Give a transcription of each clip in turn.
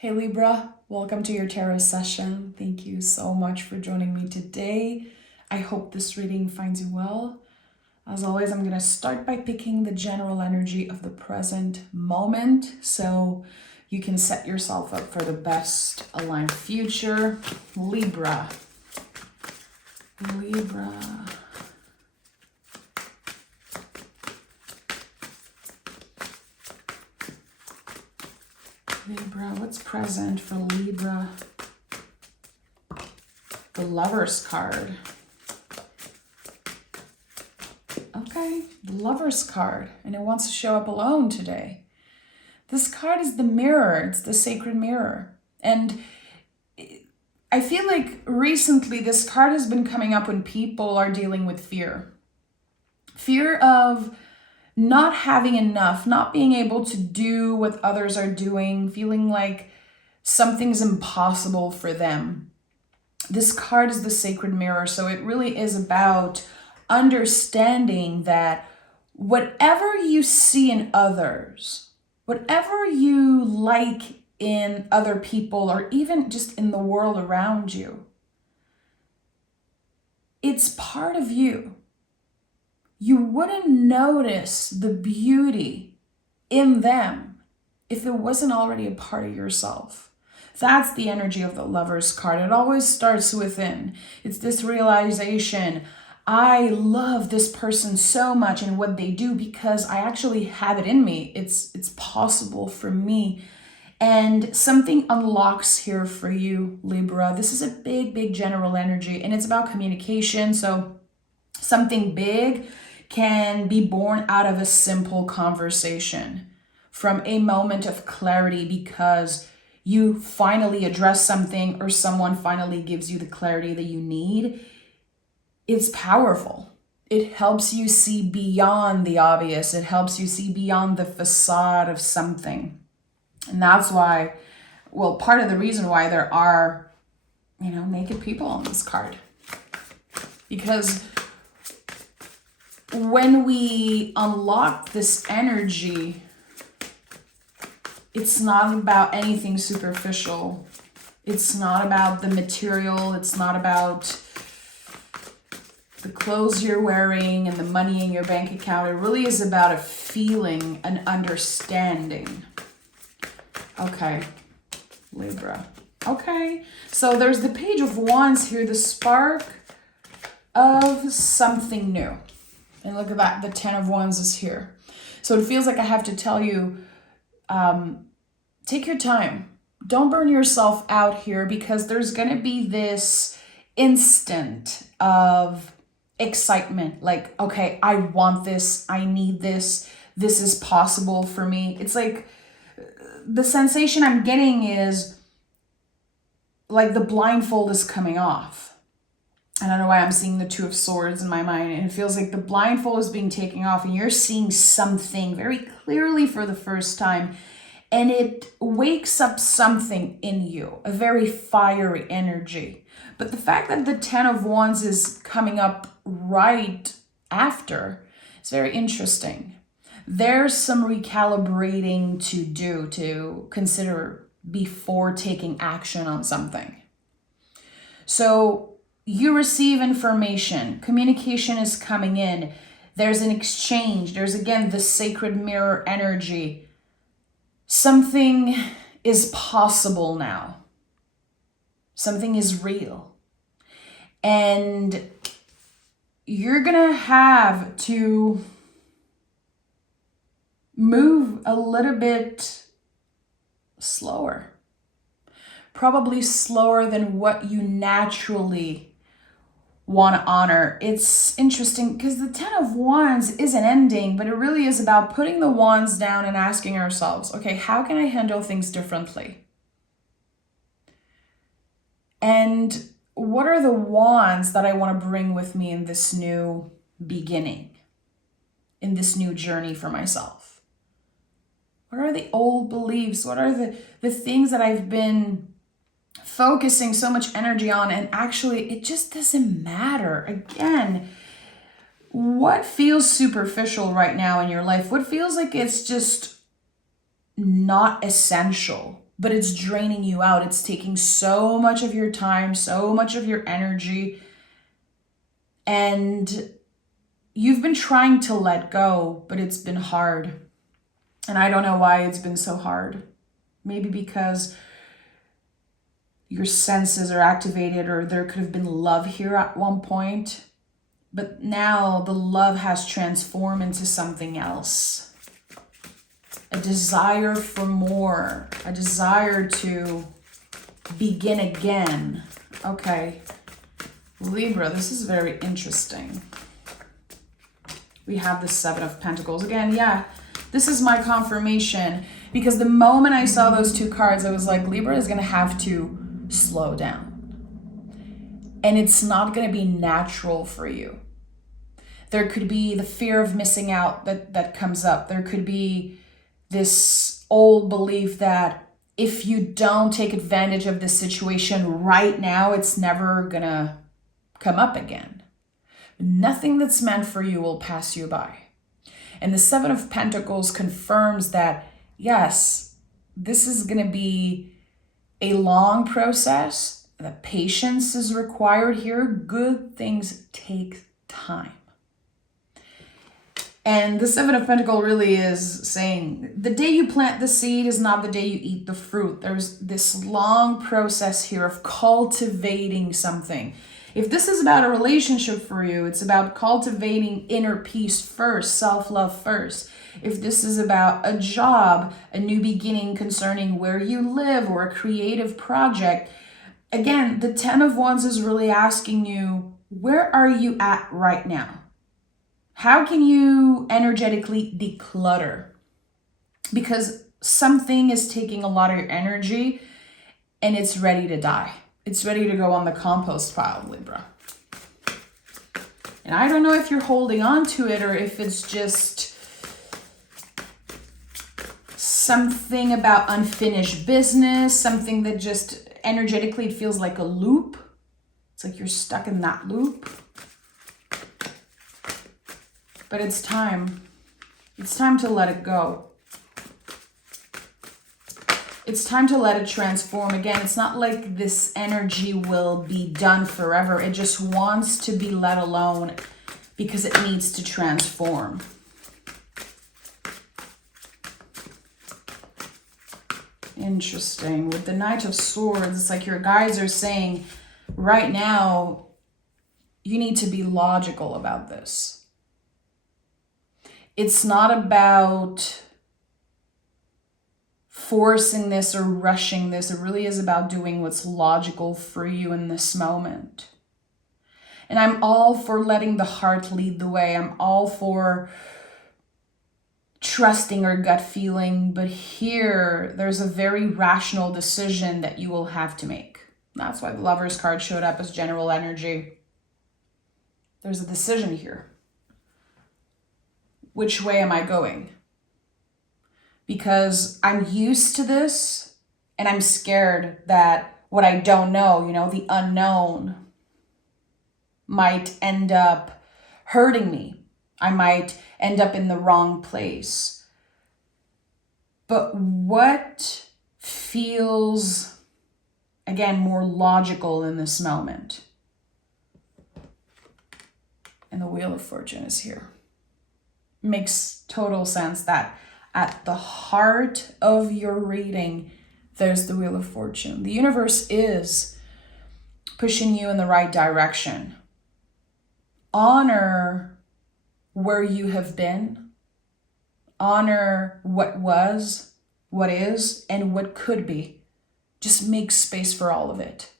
Hey Libra, welcome to your tarot session. Thank you so much for joining me today. I hope this reading finds you well. As always, I'm going to start by picking the general energy of the present moment so you can set yourself up for the best aligned future. Libra. Libra. Libra, what's present for Libra? The Lover's card. Okay, the Lover's card, and it wants to show up alone today. This card is the mirror, it's the sacred mirror. And I feel like recently this card has been coming up when people are dealing with fear. Fear of not having enough, not being able to do what others are doing, feeling like something's impossible for them. This card is the sacred mirror, so it really is about understanding that whatever you see in others, whatever you like in other people, or even just in the world around you, it's part of you. You wouldn't notice the beauty in them if it wasn't already a part of yourself. That's the energy of the Lover's card. It always starts within. It's this realization, I love this person so much and what they do because I actually have it in me. It's possible for me. And something unlocks here for you, Libra. This is a big general energy, and it's about communication. So something big can be born out of a simple conversation, from a moment of clarity because you finally address something or someone finally gives you the clarity that you need. It's powerful. It helps you see beyond the obvious. It helps you see beyond the facade of something. And that's why, well, part of the reason why there are, naked people on this card. Because when we unlock this energy, it's not about anything superficial. It's not about the material. It's not about the clothes you're wearing and the money in your bank account. It really is about a feeling, an understanding. Okay, Libra. Okay, so there's the Page of Wands here, the spark of something new. And look at that, the 10 of Wands is here. So it feels like I have to tell you, take your time. Don't burn yourself out here, because there's going to be this instant of excitement. Like, okay, I want this. I need this. This is possible for me. It's like the sensation I'm getting is like the blindfold is coming off. I don't know why I'm seeing the Two of Swords in my mind, and it feels like the blindfold is being taken off and you're seeing something very clearly for the first time, and it wakes up something in you, a very fiery energy. But the fact that the 10 of Wands is coming up right after is very interesting. There's some recalibrating to do, to consider before taking action on something. So you receive information, communication is coming in, there's an exchange, there's again the sacred mirror energy. Something is possible now. Something is real. And you're gonna have to move a little bit slower. Probably slower than what you naturally want to honor. It's interesting because the 10 of Wands isn't ending, but it really is about putting the wands down and asking ourselves, okay, how can I handle things differently? And what are the wands that I want to bring with me in this new beginning, in this new journey for myself? What are the old beliefs? What are the things that I've been focusing so much energy on, and actually it just doesn't matter? Again, what feels superficial right now in your life? What feels like it's just not essential? but it's draining you out. It's taking so much of your time, so much of your energy, and you've been trying to let go, but it's been hard. And I don't know why it's been so hard. Maybe because your senses are activated, or there could have been love here at one point. But now the love has transformed into something else. A desire for more. A desire to begin again. Okay. Libra, this is very interesting. We have the Seven of Pentacles. Again, yeah, this is my confirmation. Because the moment I saw those two cards, I was like, Libra is going to have to slow down. And it's not going to be natural for you. There could be the fear of missing out that comes up. There could be this old belief that if you don't take advantage of this situation right now, it's never going to come up again. Nothing that's meant for you will pass you by. And the Seven of Pentacles confirms that, yes, this is going to be a long process. That patience is required here. Good things take time. And the Seven of Pentacles really is saying the day you plant the seed is not the day you eat the fruit. There's this long process here of cultivating something. If this is about a relationship for you, it's about cultivating inner peace first, self-love first. If this is about a job, a new beginning concerning where you live, or a creative project, again, the Ten of Wands is really asking you, where are you at right now? How can you energetically declutter? Because something is taking a lot of your energy and it's ready to die. It's ready to go on the compost pile, Libra. And I don't know if you're holding on to it or if it's just something about unfinished business, something that just energetically it feels like a loop. It's like you're stuck in that loop. But it's time. It's time to let it go. It's time to let it transform. Again, it's not like this energy will be done forever. It just wants to be let alone because it needs to transform. Interesting. With the Knight of Swords, it's like your guides are saying, right now, you need to be logical about this. It's not about forcing this or rushing this. It really is about doing what's logical for you in this moment. And I'm all for letting the heart lead the way. I'm all for trusting our gut feeling. But here, there's a very rational decision that you will have to make. That's why the Lover's card showed up as general energy. There's a decision here. Which way am I going? Because I'm used to this and I'm scared that what I don't know, the unknown might end up hurting me. I might end up in the wrong place. But what feels, again, more logical in this moment? And the Wheel of Fortune is here. Makes total sense that at the heart of your reading, there's the Wheel of Fortune. The universe is pushing you in the right direction. Honor where you have been. Honor what was, what is, and what could be. Just make space for all of it.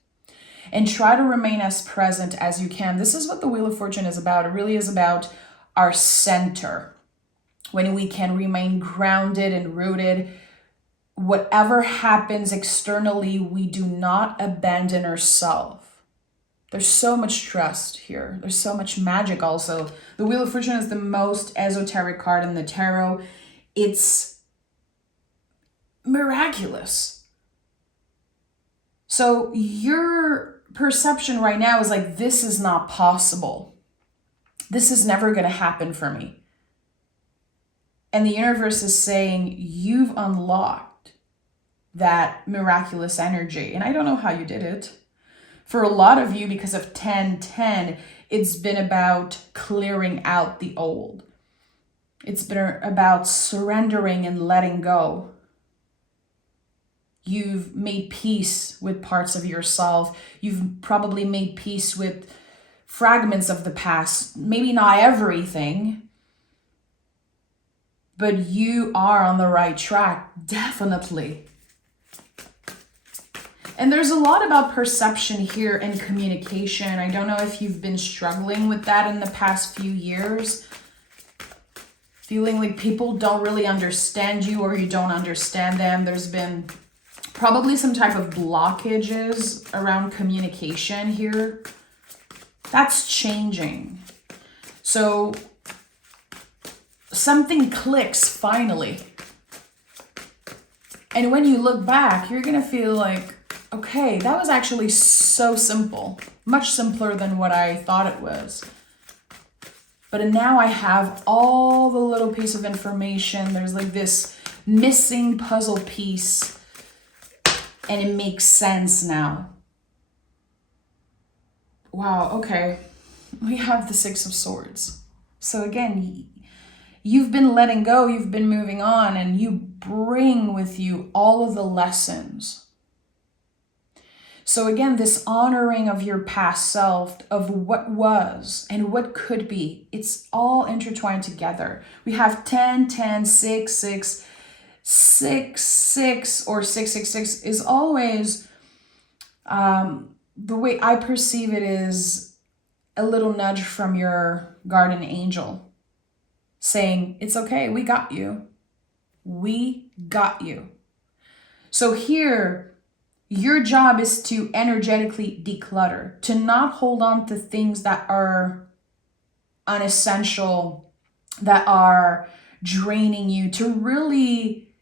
And try to remain as present as you can. This is what the Wheel of Fortune is about. It really is about our center. When we can remain grounded and rooted, whatever happens externally, we do not abandon ourselves. There's so much trust here. There's so much magic also. The Wheel of Fortune is the most esoteric card in the tarot. It's miraculous. So your perception right now is like, this is not possible. This is never going to happen for me. And the universe is saying, you've unlocked that miraculous energy. And I don't know how you did it. For a lot of you, because of 10-10, it's been about clearing out the old. It's been about surrendering and letting go. You've made peace with parts of yourself. You've probably made peace with fragments of the past. Maybe not everything, but you are on the right track, definitely. And there's a lot about perception here and communication. I don't know if you've been struggling with that in the past few years. Feeling like people don't really understand you or you don't understand them. There's been probably some type of blockages around communication here. That's changing. So something clicks finally. And when you look back, you're going to feel like, okay, that was actually so simple, much simpler than what I thought it was. But now I have all the little piece of information. There's like this missing puzzle piece, and it makes sense now. Wow, okay. We have the Six of Swords. So again, you've been letting go, you've been moving on, and you bring with you all of the lessons. So again, this honoring of your past self, of what was and what could be, it's all intertwined together. We have 10, 10, 6, 6, 6, 6, or 666 is always, the way I perceive it is a little nudge from your guardian angel saying, it's okay, we got you. We got you. So here, your job is to energetically declutter, to not hold on to things that are unessential, that are draining you, to really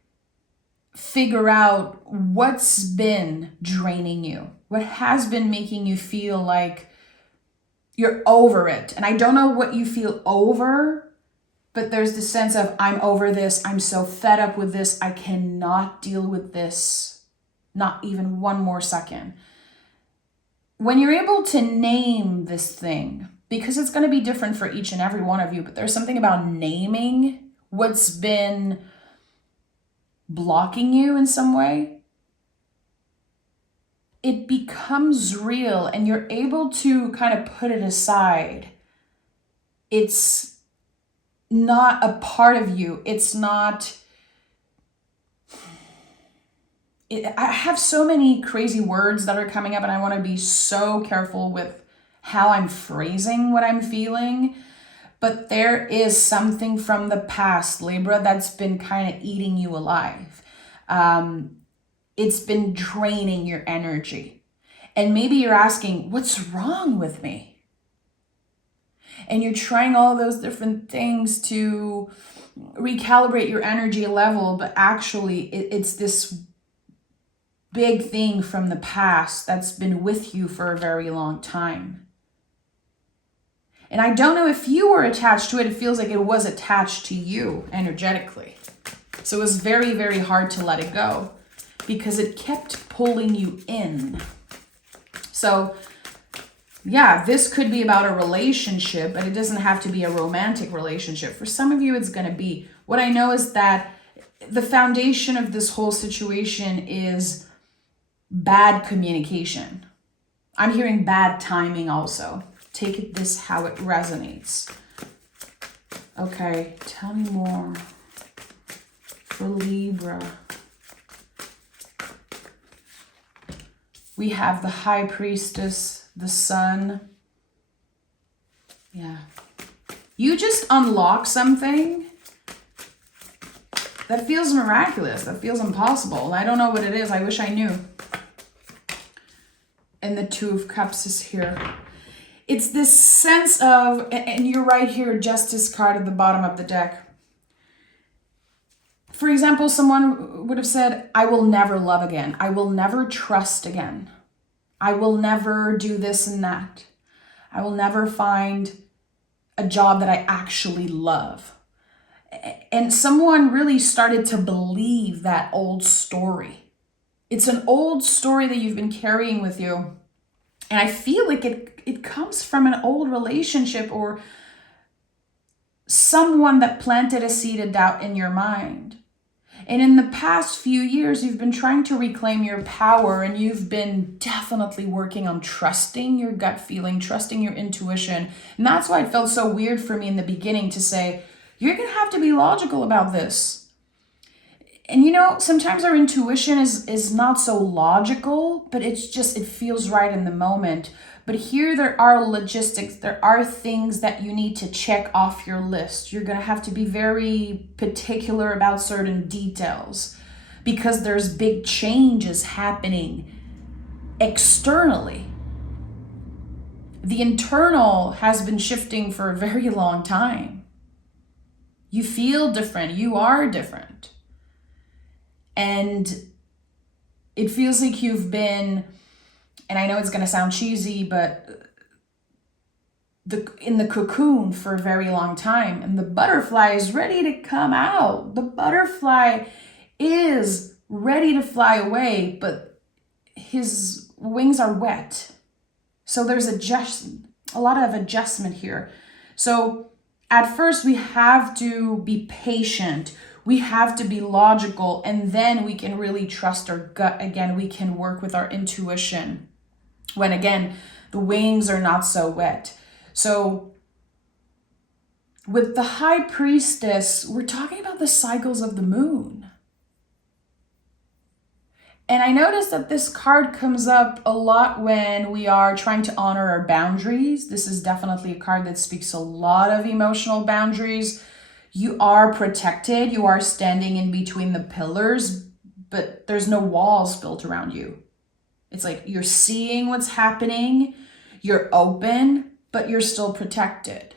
figure out what's been draining you, what has been making you feel like you're over it. And I don't know what you feel over, but there's the sense of, I'm over this, I'm so fed up with this, I cannot deal with this. Not even one more second. When you're able to name this thing, because it's going to be different for each and every one of you, but there's something about naming what's been blocking you in some way. It becomes real and you're able to kind of put it aside. It's not a part of you. It's not... I have so many crazy words that are coming up and I want to be so careful with how I'm phrasing what I'm feeling. But there is something from the past, Libra, that's been kind of eating you alive. It's been draining your energy. And maybe you're asking, what's wrong with me? And you're trying all those different things to recalibrate your energy level, but actually it's this big thing from the past that's been with you for a very long time. And I don't know if you were attached to it. It feels like it was attached to you energetically. So it was very, very hard to let it go because it kept pulling you in. So yeah, this could be about a relationship, but it doesn't have to be a romantic relationship. For some of you, it's going to be. What I know is that the foundation of this whole situation is bad communication. I'm hearing bad timing also. Take it this how it resonates. Okay, tell me more for Libra. We have the High Priestess, the Sun. Yeah. You just unlock something that feels miraculous, that feels impossible. And I don't know what it is. I wish I knew. And the Two of Cups is here. It's this sense of, and you're right here, Justice card at the bottom of the deck. For example, someone would have said, I will never love again. I will never trust again. I will never do this and that. I will never find a job that I actually love. And someone really started to believe that old story. It's an old story that you've been carrying with you. And I feel like it comes from an old relationship or someone that planted a seed of doubt in your mind. And in the past few years, you've been trying to reclaim your power, and you've been definitely working on trusting your gut feeling, trusting your intuition. And that's why it felt so weird for me in the beginning to say, you're going to have to be logical about this. And you know, sometimes our intuition is not so logical, but it feels right in the moment. But here there are logistics, there are things that you need to check off your list. You're going to have to be very particular about certain details because there's big changes happening externally. The internal has been shifting for a very long time. You feel different, you are different. And it feels like you've been, and I know it's going to sound cheesy, but in the cocoon for a very long time, and the butterfly is ready to come out. The butterfly is ready to fly away, but his wings are wet. So there's a lot of adjustment here. So at first we have to be patient. We have to be logical, and then we can really trust our gut again. We can work with our intuition when, again, the wings are not so wet. So with the High Priestess, we're talking about the cycles of the moon. And I noticed that this card comes up a lot when we are trying to honor our boundaries. This is definitely a card that speaks a lot of emotional boundaries. You are protected, you are standing in between the pillars, but there's no walls built around you. It's like you're seeing what's happening, you're open, but you're still protected.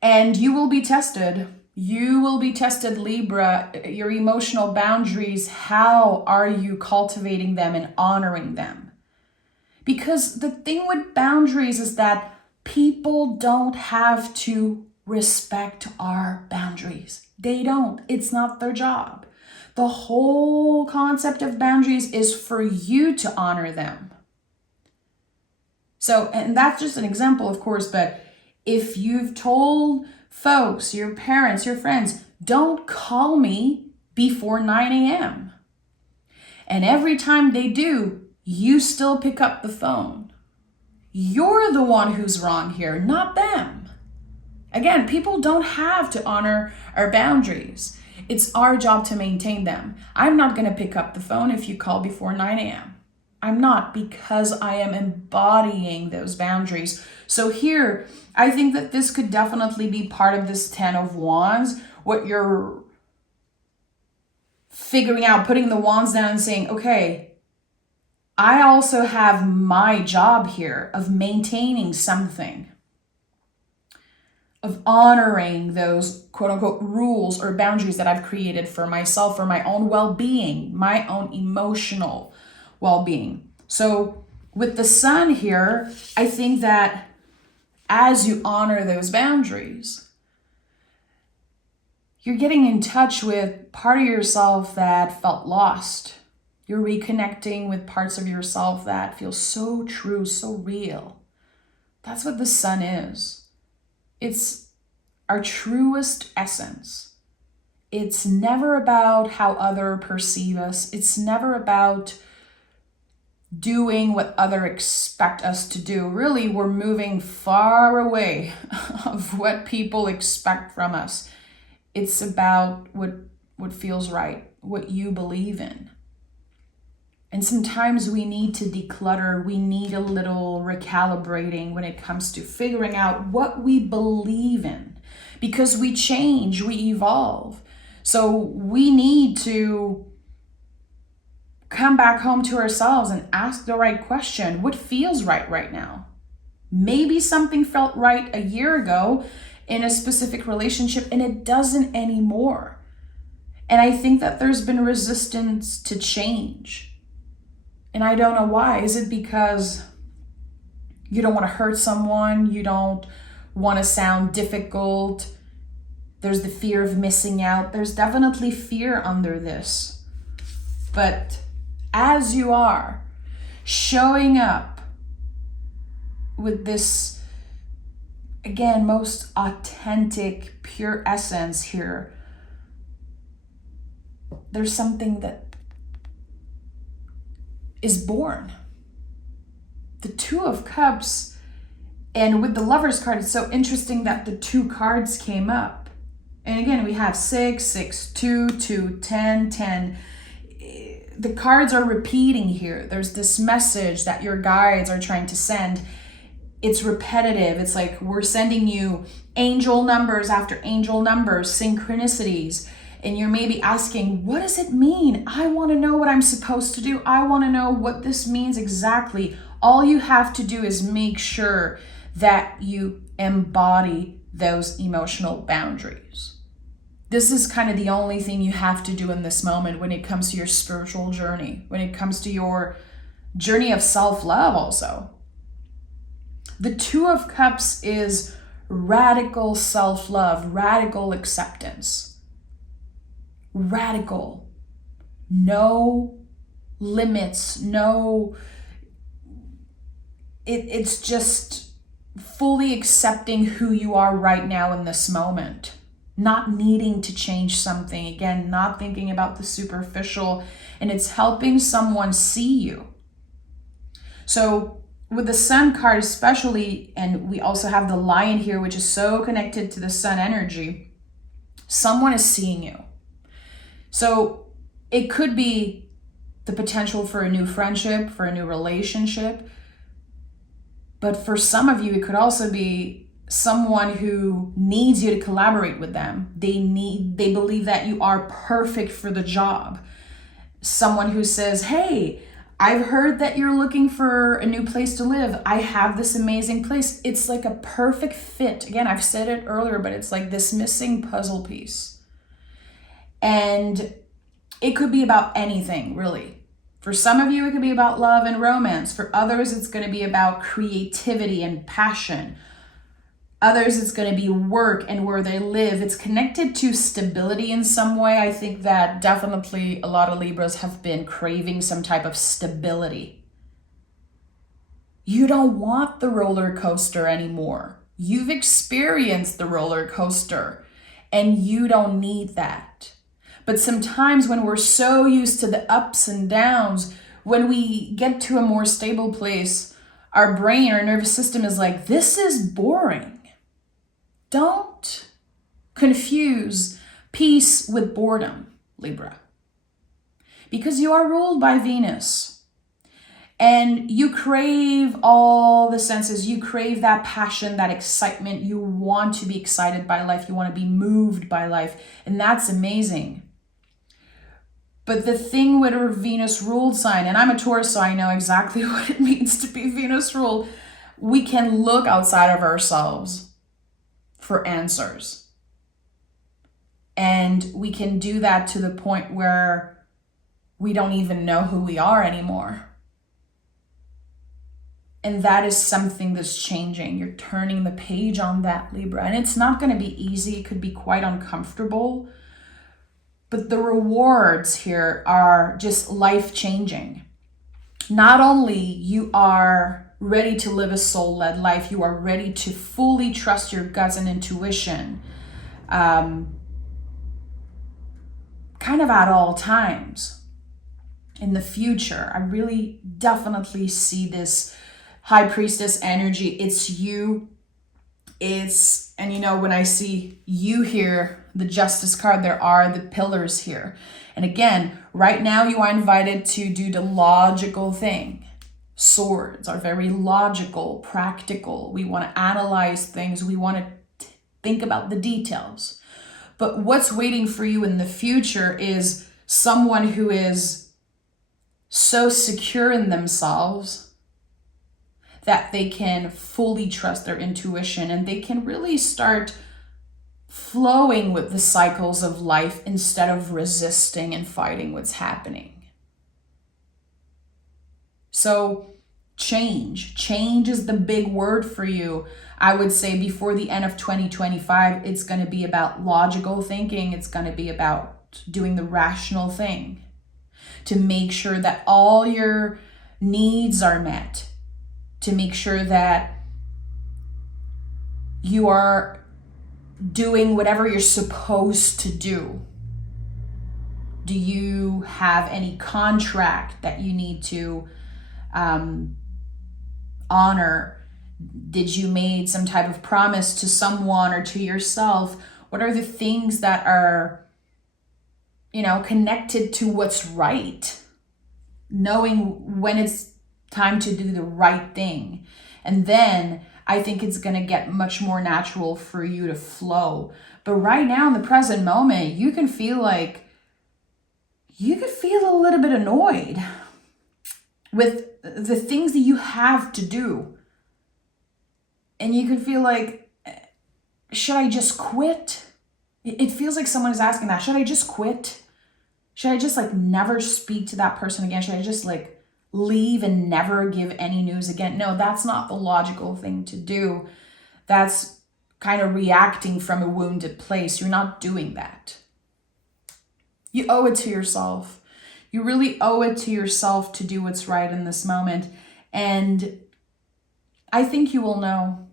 And you will be tested. You will be tested, Libra. Your emotional boundaries, how are you cultivating them and honoring them? Because the thing with boundaries is that people don't have to respect our boundaries. They don't. It's not their job. The whole concept of boundaries is for you to honor them. So, and that's just an example, of course, but if you've told folks, your parents, your friends, don't call me before 9 a.m. And every time they do, you still pick up the phone. You're the one who's wrong here, not them. Again, people don't have to honor our boundaries. It's our job to maintain them. I'm not going to pick up the phone if you call before 9 a.m. I'm not, because I am embodying those boundaries. So here, I think that this could definitely be part of this 10 of Wands, what you're figuring out, putting the wands down and saying, okay, I also have my job here of maintaining something, of honoring those quote unquote rules or boundaries that I've created for myself, for my own well-being, my own emotional well-being. So with the sun here, I think that as you honor those boundaries, you're getting in touch with part of yourself that felt lost. You're reconnecting with parts of yourself that feel so true, so real. That's what the sun is. It's our truest essence. It's never about how others perceive us. It's never about doing what others expect us to do. Really, we're moving far away of what people expect from us. It's about what feels right, what you believe in. And sometimes we need to declutter. We need a little recalibrating when it comes to figuring out what we believe in, because we change, we evolve. So we need to come back home to ourselves and ask the right question. What feels right now? Maybe something felt right a year ago in a specific relationship and it doesn't anymore. And I think that there's been resistance to change. And I don't know why. Is it because you don't want to hurt someone? You don't want to sound difficult? There's the fear of missing out. There's definitely fear under this. But as you are showing up with this, again, most authentic, pure essence here, there's something that is born. The Two of Cups, and with the Lover's card, it's so interesting that the two cards came up. And again, we have 6, 6, 2, 2, 10, 10. The cards are repeating here. There's this message that your guides are trying to send. It's repetitive. It's like we're sending you angel numbers after angel numbers, synchronicities. And you're maybe asking, what does it mean? I want to know what I'm supposed to do. I want to know what this means exactly. All you have to do is make sure that you embody those emotional boundaries. This is kind of the only thing you have to do in this moment when it comes to your spiritual journey, when it comes to your journey of self-love also. The Two of Cups is radical self-love, radical acceptance. Radical. No limits, no... It's just fully accepting who you are right now in this moment. Not needing to change something. Again, not thinking about the superficial. And it's helping someone see you. So with the Sun card especially, and we also have the Lion here, which is so connected to the Sun energy, someone is seeing you. So it could be the potential for a new friendship, for a new relationship. But for some of you, it could also be someone who needs you to collaborate with them. They believe that you are perfect for the job. Someone who says, hey, I've heard that you're looking for a new place to live. I have this amazing place. It's like a perfect fit. Again, I've said it earlier, but it's like this missing puzzle piece. And it could be about anything, really. For some of you, it could be about love and romance. For others, it's going to be about creativity and passion. Others, it's going to be work and where they live. It's connected to stability in some way. I think that definitely a lot of Libras have been craving some type of stability. You don't want the roller coaster anymore. You've experienced the roller coaster and you don't need that. But sometimes when we're so used to the ups and downs, when we get to a more stable place, our brain, our nervous system is like, this is boring. Don't confuse peace with boredom, Libra. Because you are ruled by Venus. And you crave all the senses. You crave that passion, that excitement. You want to be excited by life. You want to be moved by life. And that's amazing. But the thing with a Venus ruled sign, and I'm a Taurus, so I know exactly what it means to be Venus ruled, we can look outside of ourselves for answers. And we can do that to the point where we don't even know who we are anymore. And that is something that's changing. You're turning the page on that, Libra. And it's not going to be easy. It could be quite uncomfortable. But the rewards here are just life-changing. Not only you are ready to live a soul-led life, you are ready to fully trust your guts and intuition, kind of at all times. In the future, I really definitely see this High Priestess energy. It's you. And you know, when I see you here, the Justice card, there are the pillars here. And again, right now you are invited to do the logical thing. Swords are very logical, practical. We want to analyze things. We want to think about the details. But what's waiting for you in the future is someone who is so secure in themselves that they can fully trust their intuition and they can really start flowing with the cycles of life instead of resisting and fighting what's happening. So change is the big word for you. I would say before the end of 2025, it's going to be about logical thinking. It's going to be about doing the rational thing. to make sure that all your needs are met, to make sure that you are doing whatever you're supposed to do. Do you have any contract that you need to honor? Did you make some type of promise to someone or to yourself? What are the things that are, connected to what's right? Knowing when it's time to do the right thing. And then I think it's going to get much more natural for you to flow. But right now in the present moment, you could feel a little bit annoyed with the things that you have to do. And you could feel like, should I just quit? It feels like someone is asking that. Should I just quit? Should I just never speak to that person again? Should I just leave and never give any news again? No, that's not the logical thing to do. That's kind of reacting from a wounded place. You're not doing that. You owe it to yourself. You really owe it to yourself to do what's right in this moment. And I think you will know.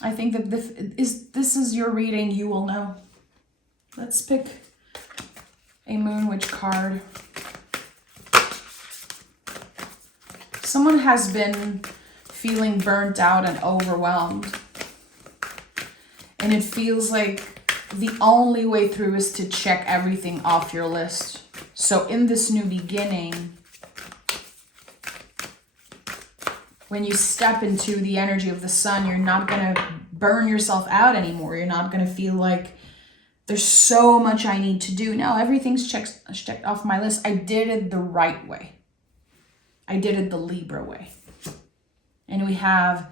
I think that this is your reading. You will know. Let's pick a Moon Witch card. Someone has been feeling burnt out and overwhelmed. And it feels like the only way through is to check everything off your list. So in this new beginning, when you step into the energy of the sun, you're not going to burn yourself out anymore. You're not going to feel like there's so much I need to do. No, everything's checked off my list. I did it the right way. I did it the Libra way. And we have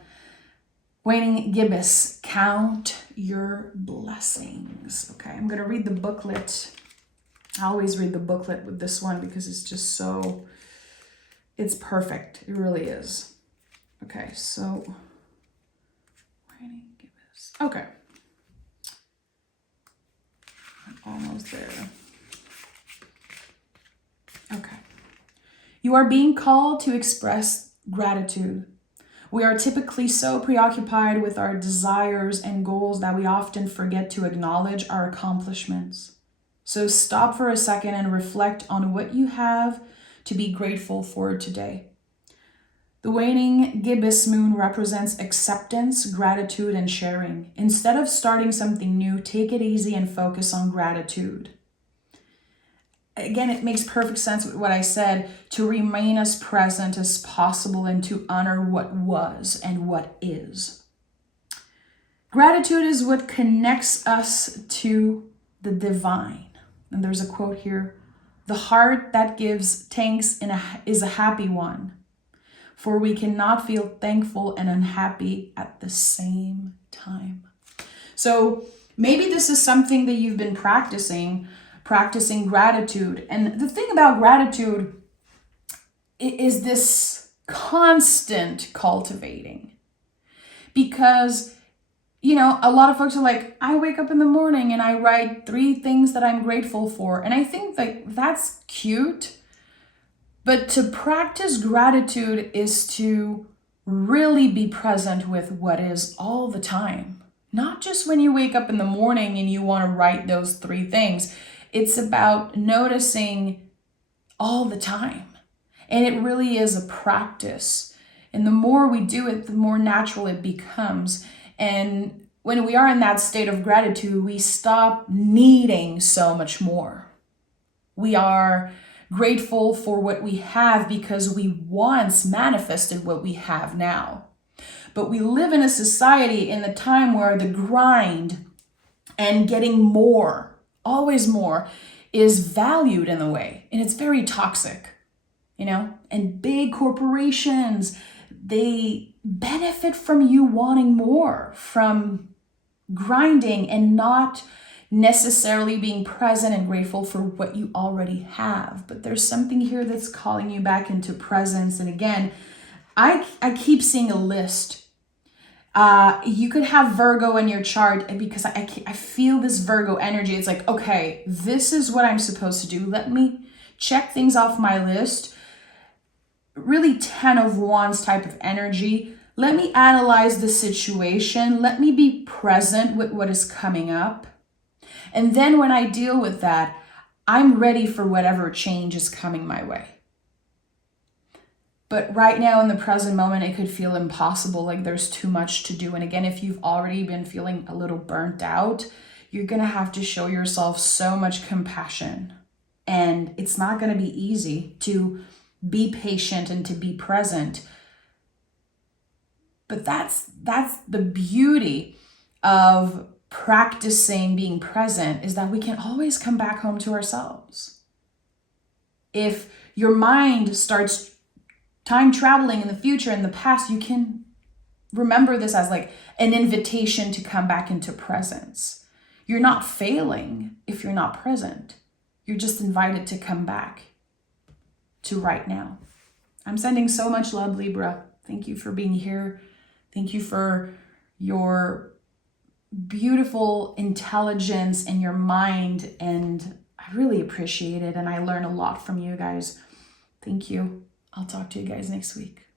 waning gibbous. Count your blessings. Okay, I'm going to read the booklet. I always read the booklet with this one because it's just it's perfect. It really is. Okay, so waning gibbous. Okay. I'm almost there. Okay. You are being called to express gratitude. We are typically so preoccupied with our desires and goals that we often forget to acknowledge our accomplishments. So stop for a second and reflect on what you have to be grateful for today. The waning gibbous moon represents acceptance, gratitude, and sharing. Instead of starting something new, take it easy and focus on gratitude. Again, it makes perfect sense with what I said, to remain as present as possible and to honor what was and what is. Gratitude is what connects us to the divine. And there's a quote here: "The heart that gives thanks is a happy one, for we cannot feel thankful and unhappy at the same time." So maybe this is something that you've been practicing gratitude. And the thing about gratitude is this constant cultivating. Because, a lot of folks are like, I wake up in the morning and I write 3 things that I'm grateful for. And I think that's cute. But to practice gratitude is to really be present with what is all the time. Not just when you wake up in the morning and you want to write those 3 things. It's about noticing all the time. And it really is a practice. And the more we do it, the more natural it becomes. And when we are in that state of gratitude, we stop needing so much more. We are grateful for what we have because we once manifested what we have now. But we live in a society in the time where the grind and getting more, always more, is valued in a way. And it's very toxic, And big corporations, they benefit from you wanting more, from grinding and not necessarily being present and grateful for what you already have. But there's something here that's calling you back into presence. And again, I keep seeing a list. You could have Virgo in your chart because I feel this Virgo energy. It's like, okay, this is what I'm supposed to do. Let me check things off my list. Really 10 of Wands type of energy. Let me analyze the situation. Let me be present with what is coming up. And then when I deal with that, I'm ready for whatever change is coming my way. But right now in the present moment, it could feel impossible, like there's too much to do. And again, if you've already been feeling a little burnt out, you're going to have to show yourself so much compassion. And it's not going to be easy to be patient and to be present. But that's the beauty of practicing being present, is that we can always come back home to ourselves. If your mind starts time traveling in the future, in the past, you can remember this as like an invitation to come back into presence. You're not failing if you're not present. You're just invited to come back to right now. I'm sending so much love, Libra. Thank you for being here. Thank you for your beautiful intelligence and your mind. And I really appreciate it. And I learn a lot from you guys. Thank you. I'll talk to you guys next week.